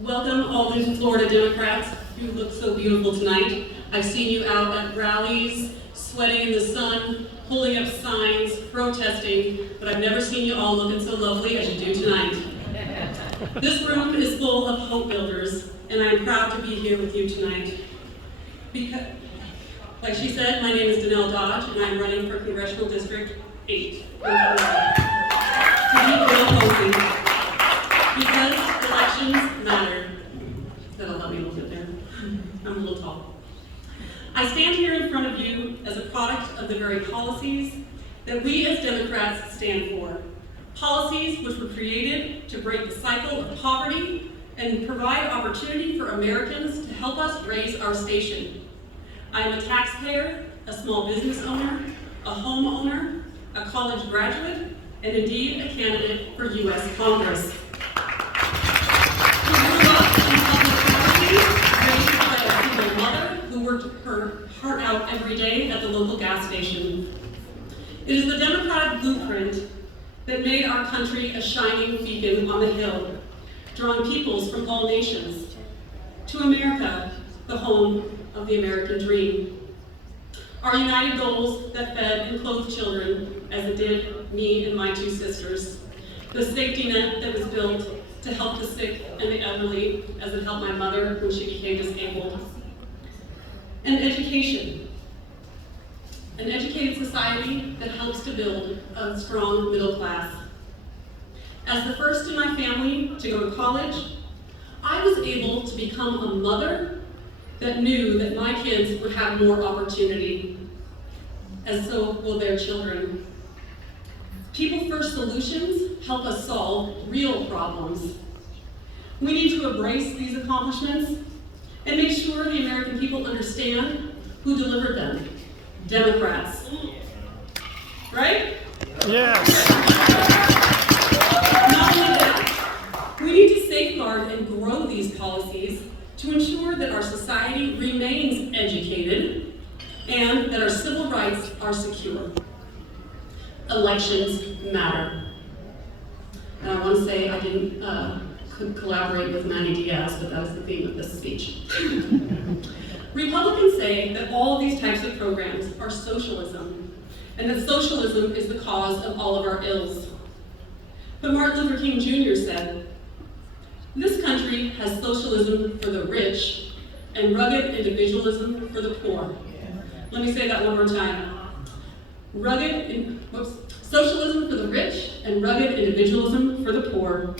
Welcome all the Florida Democrats who look so beautiful tonight. I've seen you out at rallies, sweating in the sun, holding up signs, protesting, but I've never seen you all looking so lovely as you do tonight. This room is full of hope builders, and I am proud to be here with you tonight. Because, like she said, my name is Danelle Dodge, and I'm running for Congressional District 8. To be real closely, because elections matter. That'll help me a little bit there. I'm a little tall. I stand here in front of you as a product of the very policies that we as Democrats stand for. Policies which were created to break the cycle of poverty and provide opportunity for Americans to help us raise our station. I am a taxpayer, a small business owner, a homeowner, a college graduate, and indeed a candidate for U.S. Congress. Raised by a single mother who worked her heart out every day at the local gas station. It is the Democratic blueprint that made our country a shining beacon on the hill, drawing peoples from all nations to America, the home of the American dream. Our united goals that fed and clothed children, as it did me and my two sisters. The safety net that was built to help the sick and the elderly, as it helped my mother when she became disabled. And education. An educated society that helps to build a strong middle class. As the first in my family to go to college, I was able to become a mother that knew that my kids would have more opportunity, and so will their children. People-first solutions help us solve real problems. We need to embrace these accomplishments and make sure the American people understand who delivered them. Democrats. Right? Yes. Not only that, we need to safeguard and grow these policies to ensure that our society remains educated and that our civil rights are secure. Elections matter. And I want to say I didn't collaborate with Manny Diaz, but that is the theme of this speech. Republicans say that all these types of programs are socialism, and that socialism is the cause of all of our ills. But Martin Luther King Jr. said, "This country has socialism for the rich and rugged individualism for the poor." Let me say that one more time. Socialism for the rich and rugged individualism for the poor.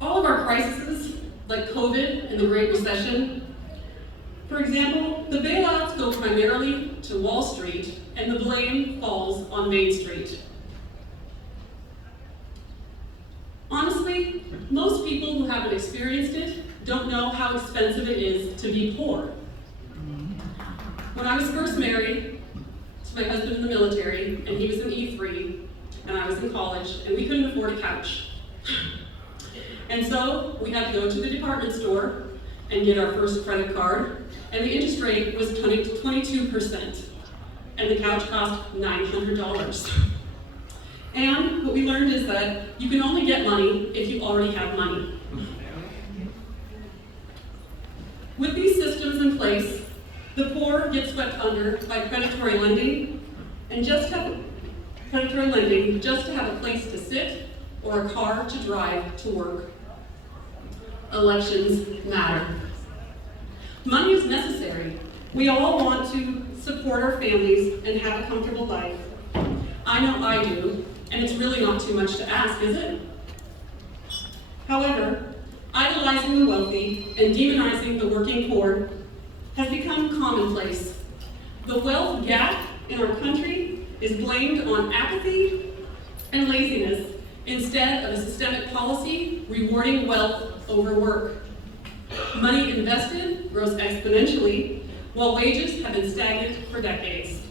All of our crises, like COVID and the Great Recession, for example, the bailouts go primarily to Wall Street and the blame falls on Main Street. Honestly, most people who haven't experienced it don't know how expensive it is to be poor. When I was first married to my husband in the military, and he was in E3, and I was in college, and we couldn't afford a couch. And so we had to go to the department store and get our first credit card, and the interest rate was 22%, and the couch cost $900. And what we learned is that you can only get money if you already have money. With these systems in place, the poor get swept under by predatory lending, and just to have a place to sit or a car to drive to work. Elections matter. Money is necessary. We all want to support our families and have a comfortable life. I know I do, and it's really not too much to ask, is it? However, idolizing the wealthy and demonizing the working poor has become commonplace. The wealth gap in our country is blamed on apathy and laziness instead of a systemic policy rewarding wealth over work. Money invested grows exponentially, while wages have been stagnant for decades.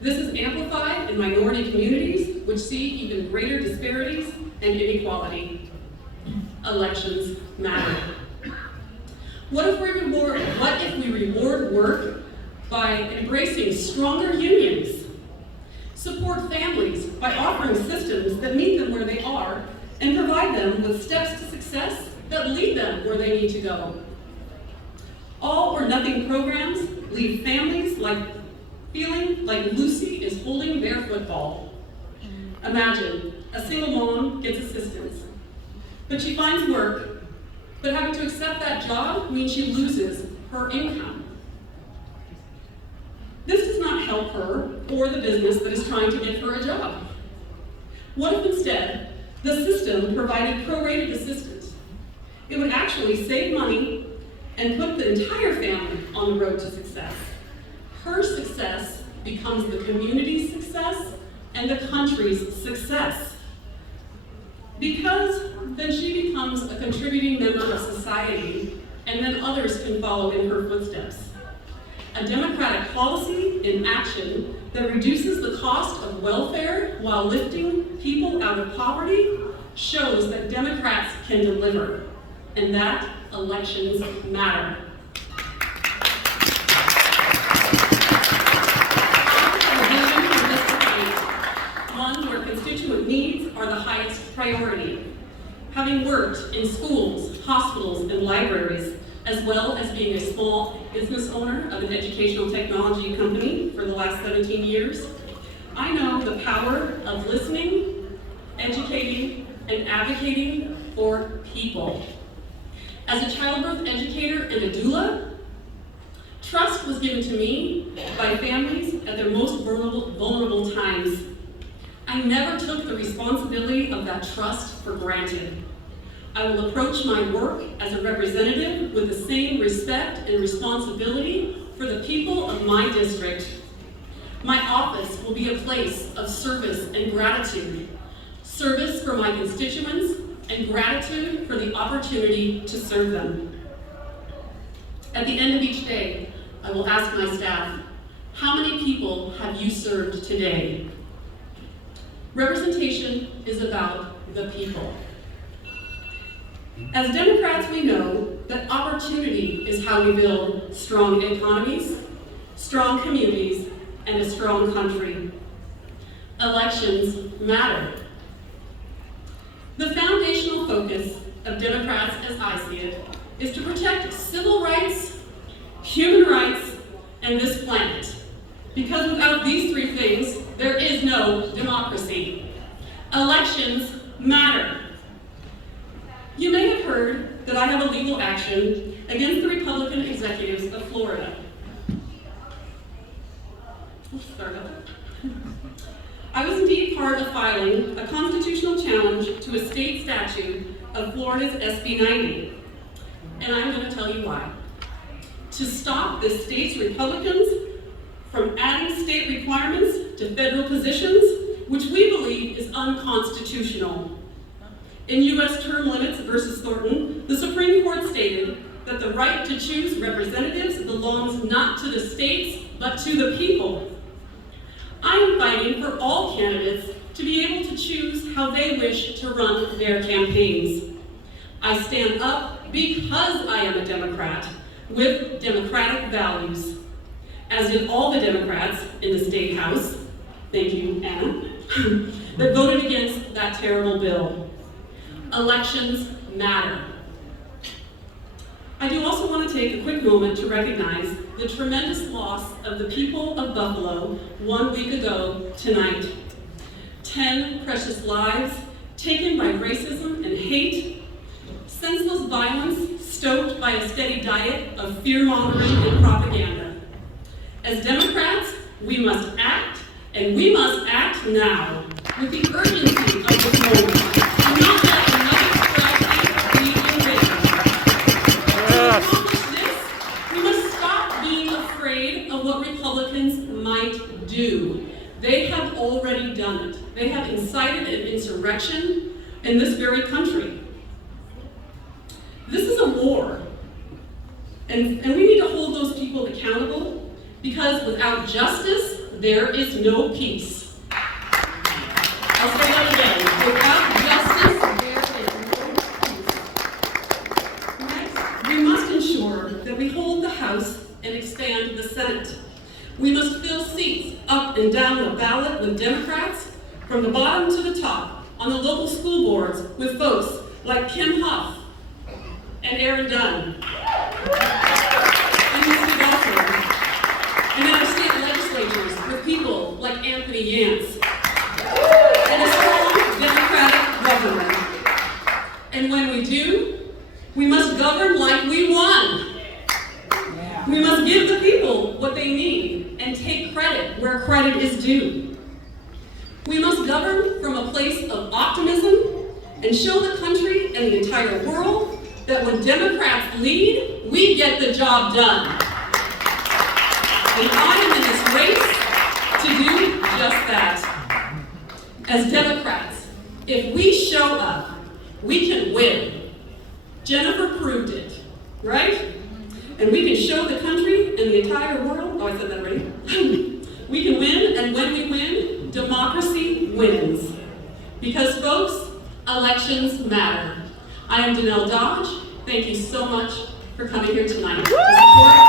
This is amplified in minority communities, which see even greater disparities and inequality. Elections matter. What if we reward work by embracing stronger unions? Support families by offering systems that meet them where they are and provide them with steps to success that lead them where they need to go. All or nothing programs leave families feeling like Lucy is holding their football. Imagine, a single mom gets assistance, but she finds work, but having to accept that job means she loses her income. This does not help her or the business that is trying to get her a job. What if instead the system provided prorated assistance? It would actually save money and put the entire family on the road to success. Her success becomes the community's success and the country's success. Because then she becomes a contributing member of society, and then others can follow in her footsteps. A democratic policy in action that reduces the cost of welfare while lifting people out of poverty shows that Democrats can deliver, and that elections matter. A vision for this debate, one where constituent needs are the highest priority. Having worked in schools, hospitals, and libraries, as well as being a small business owner of an educational technology company for the last 17 years, I know the power of listening, educating, and advocating for people. As a childbirth educator and a doula, trust was given to me by families at their most vulnerable times. I never took the responsibility of that trust for granted. I will approach my work as a representative with the same respect and responsibility for the people of my district. My office will be a place of service and gratitude. Service for my constituents and gratitude for the opportunity to serve them. At the end of each day, I will ask my staff, how many people have you served today? Representation is about the people. As Democrats, we know that opportunity is how we build strong economies, strong communities, and a strong country. Elections matter. The foundational focus of Democrats, as I see it, is to protect civil rights, human rights, and this planet. Because without these three things, there is no democracy. Elections matter. You may have heard that I have a legal action against the Republican executives of Florida. I was indeed part of filing a constitutional challenge to a state statute of Florida's SB 90, and I'm going to tell you why. To stop the state's Republicans from adding state requirements to federal positions, which we believe is unconstitutional. In U.S. Term Limits versus Thornton, the Supreme Court stated that the right to choose representatives belongs not to the states, but to the people. I am fighting for all candidates to be able to choose how they wish to run their campaigns. I stand up because I am a Democrat with democratic values, as did all the Democrats in the State House, thank you, Anna, that voted against that terrible bill. Elections matter. I do also want to take a quick moment to recognize the tremendous loss of the people of Buffalo 1 week ago tonight. 10 precious lives taken by racism and hate, senseless violence stoked by a steady diet of fear-mongering and propaganda. As Democrats, we must act, and we must act now with the urgency of this moment. Do not let another tragedy be invisible. To accomplish this, we must stop being afraid of what Republicans might do. They have already done it. They have incited an insurrection in this very country. This is a war, and we need to hold those people accountable, because without justice, there is no peace. I'll say that again. Without justice, there is no peace. Next, we must ensure that we hold the House and expand the Senate. We must fill seats up and down the ballot with Democrats, from the bottom to the top, on the local school boards, with folks like Kim Huff and Aaron Dunn, and Mr. Belford, and in our state legislatures with people like Anthony Yance, and a strong Democratic government. And when we do, we must govern like we won. We must give the people what they need and take credit where credit is due. We must govern from a place of optimism and show the country and the entire world that when Democrats lead, we get the job done. And I am in this race to do just that. As Democrats, if we show up, we can win. Jennifer proved it, right? And we can show the country and the entire world, oh, I said that already. We can win, and when we win, democracy wins. Because folks, elections matter. I am Danelle Dodge. Thank you so much for coming here tonight to support